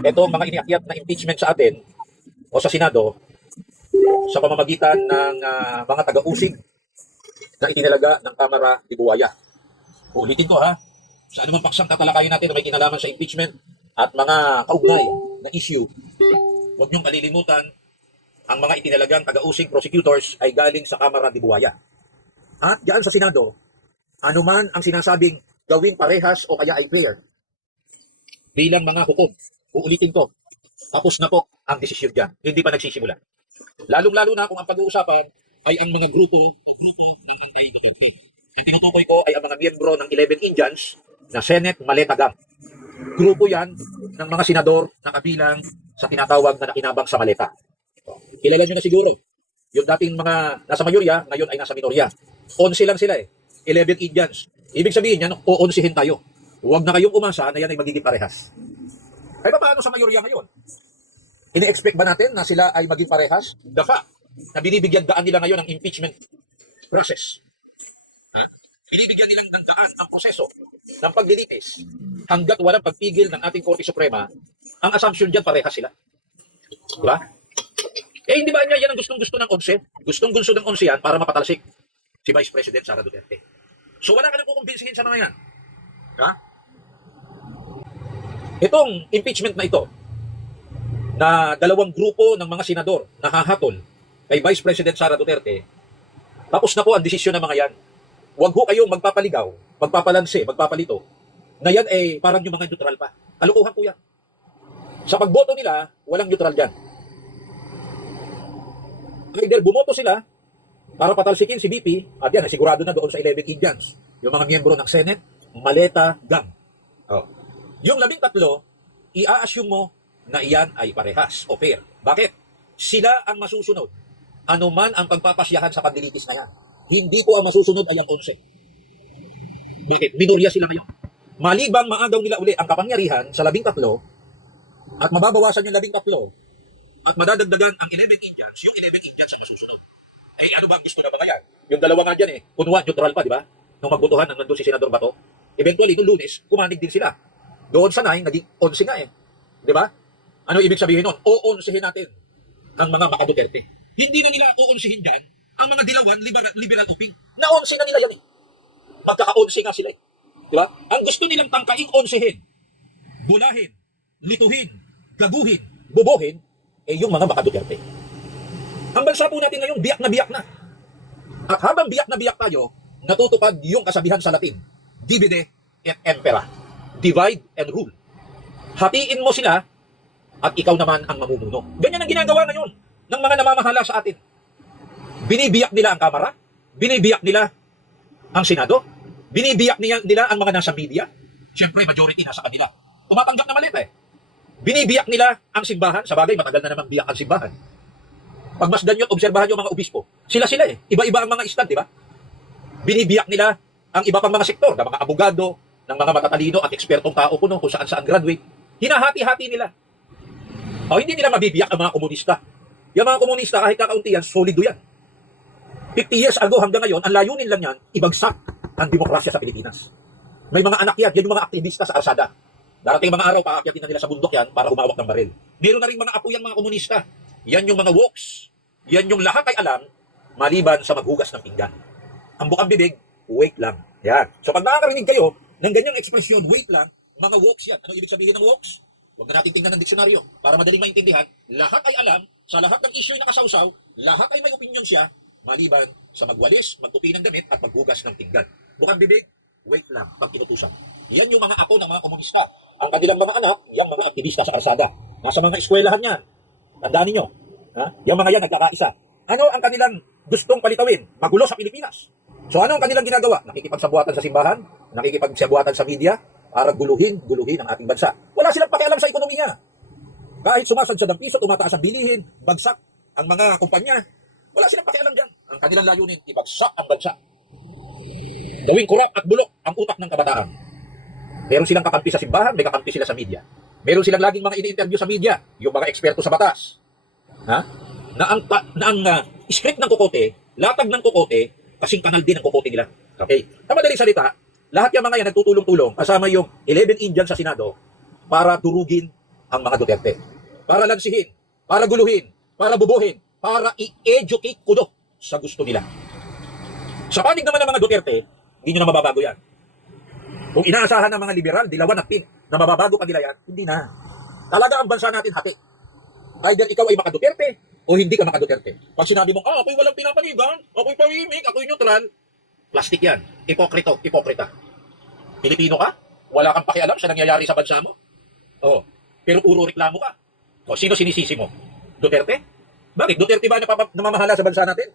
Ito ang mga iniakyat na impeachment sa atin o sa Senado sa pamamagitan ng mga taga-usig na itinalaga ng Kamara de Buaya. Ulitin ko ha, sa anumang paksang tatalakayin natin na may kinalaman sa impeachment at mga kaugnay na issue, huwag niyong kalilimutan ang mga itinalagang taga-usig prosecutors ay galing sa Kamara de Buaya. At diyan sa Senado, anuman ang sinasabing gawing parehas o kaya ay fair, bilang mga hukom, uulitin ko, tapos na po ang desisyon dyan. Hindi pa nagsisimula. Lalong-lalo na kung ang pag-uusapan ay ang mga grupo ng anti-Duterte. Ang tinutukoy ko ay ang mga miyembro ng 11 Indians na Senate Maleta Gang. Grupo yan ng mga senador na kabilang sa tinatawag na nakinabang sa maleta. Kilala nyo na siguro. Yung dating mga nasa mayorya, ngayon ay nasa minorya. 11 lang sila eh. 11 Indians. Ibig sabihin yan, o 11 tayo. Huwag na kayong umasa na yan ay magiging parehas. Ay paano sa mayorya ngayon? Ini-expect ba natin na sila ay maging parehas? The fact na binibigyan daan nila ngayon ng impeachment process. Ha? Binibigyan nilang ng daan ang proseso ng paglilitis hanggat walang pagpigil ng ating Korte Suprema, ang assumption dyan parehas sila. Diba? Eh hindi ba niya yan ang gustong-gusto ng 11? Gustong-gusto ng 11 yan para mapatalsik si Vice President Sara Duterte. So wala ka nang kukumbinsihin sa mga yan. Ha? Itong impeachment na ito, na dalawang grupo ng mga senador na hahatol kay Vice President Sara Duterte, tapos na po ang desisyon ng mga yan. Huwag ho kayong magpapaligaw, magpapalanse, magpapalito, na yan eh parang yung mga neutral pa. Kalukuhan po yan. Sa pagboto nila, walang neutral dyan. Either bumoto sila para patalsikin si BP, at yan, sigurado na doon sa 11 Indians, yung mga miyembro ng Senate, Maleta Gang. Oh. Yung 13, i-assume mo na iyan ay parehas o fair. Bakit? Sila ang masusunod. Ano man ang pagpapasyahan sa paglilitis na yan. Hindi po ang masusunod ay ang 11. Bakit? Minorya sila ngayon. Malibang maagaw nila uli ang kapangyarihan sa 13 at mababawasan yung 13 at madadagdagan ang 11 Indians, yung 11 Indians ang masusunod. Eh ano ba ang gusto na ba yan? Yung dalawa nga dyan eh, kunwa neutral pa, di ba? Nung magbotohan nang nandun si Senador Bato, eventually, nung Lunes, kumanig din sila. Doon sa 9, naging 11 nga eh. Di ba? Ano ibig sabihin nun? O-11 natin ang mga Duterte. Hindi na nila o-11 dyan ang mga dilawan, liberal oping. Na-11 na nila yan eh. Magkaka-11 nga sila eh. Di ba? Ang gusto nilang tangkaing 11, bulahin, lituhin, gaguhin, bobohin, eh yung mga Duterte. Ang bansa po natin ngayon, biyak na biyak na. At habang biyak na biyak tayo, natutupad yung kasabihan sa Latin, divide et impera. Divide and rule. Hatiin mo sila at ikaw naman ang mamumuno. Ganyan ang ginagawa ngayon ng mga namamahala sa atin. Binibiyak nila ang Kamara, binibiyak nila ang Senado, binibiyak nila ang mga nasa media. Siyempre, majority nasa kanila. Tumatanggap na malita eh. Binibiyak nila ang simbahan. Sa bagay, matagal na namang biyak ang simbahan. Pagmasdan nyo at obserbahan nyo mga obispo. Sila eh. Iba-iba ang mga stand, di ba? Binibiyak nila ang iba pang mga sektor, ng mga abogado, ng mga matatalino at ekspertong tao kuno kung saan-saan graduate. Hinahati-hati nila. O hindi nila mabibiyak ang mga komunista. Yung mga komunista, kahit kakaunti yan, solido yan. 50 years ago hanggang ngayon, ang layunin lang yan, ibagsak ang demokrasya sa Pilipinas. May mga anak yan yung mga aktivista sa arsada. Darating mga araw, paakyatin na nila sa bundok yan para humawak ng baril. Meron na rin mga apo yan mga komunista. Yan yung mga wokes. Yan yung lahat ay alam, maliban sa maghugas ng pinggan. Ang bukang bibig, wait lang. Yan. So pag nakakarinig kayo ng ganyang ekspresyon, wait lang, mga wokes yan. Ano ibig sabihin ng wokes? Huwag na natin tingnan ng diksyonaryo para madaling maintindihan. Lahat ay alam, sa lahat ng issue ay nakasawsaw, lahat ay may opinion siya, maliban sa magwalis, magtupi ng damit at maghugas ng pinggan. Bukang bibig, wait lang, pag inutusan. Yan yung mga apo ng mga komunista. Ang kanilang mga anak, yung mga aktivista sa arsada. Nasa mga eskwelahan yan. Tandaan ninyo. Ha? Yung mga yan nagkakaisa. Ano ang kanilang gustong palitawin? Magulo sa Pilipinas. So ano ang kanilang ginagawa? Nakikipagsabuatan sa simbahan, nakikipagsabuatan sa media, para guluhin ang ating bansa. Wala silang pakialam sa ekonomiya. Kahit sumasadsad ang piso, tumataas ang bilihin, bagsak ang mga kumpanya, wala silang pakialam dyan. Ang kanilang layunin, ibagsak ang bansa. Gawing kurap at bulok ang utak ng kabataan. Meron silang kakampi sa simbahan, may kakampi sila sa media. Meron silang laging mga ini-interview sa media, yung mga eksperto sa batas. Ha? Na ang script ng Kokote, latag ng Kokote, kasing kanal din ang Kokote nila. Okay? Sa madaling salita, lahat yung mga yan nagtutulong-tulong kasama yung 11 Indians sa Senado para durugin ang mga Duterte. Para lansihin, para guluhin, para bubuhin, para i-educate kudo sa gusto nila. Sa panig naman ng mga Duterte, hindi nyo na mababago yan. Kung inaasahan ng mga liberal, dilawan at pin, na mababago pa nila yan, hindi na. Talaga ang bansa natin hati. Either ikaw ay maka-Duterte o hindi ka maka-Duterte. Pag sinabi mo, ako'y walang pinapanigan, ako'y tahimik, ako'y neutral, plastic yan. Hipokrita. Pilipino ka? Wala kang pakialam sa nangyayari sa bansa mo? Oo. Pero puro reklamo ka. O, sino sinisisi mo? Duterte? Bakit? Duterte ba namamahala sa bansa natin?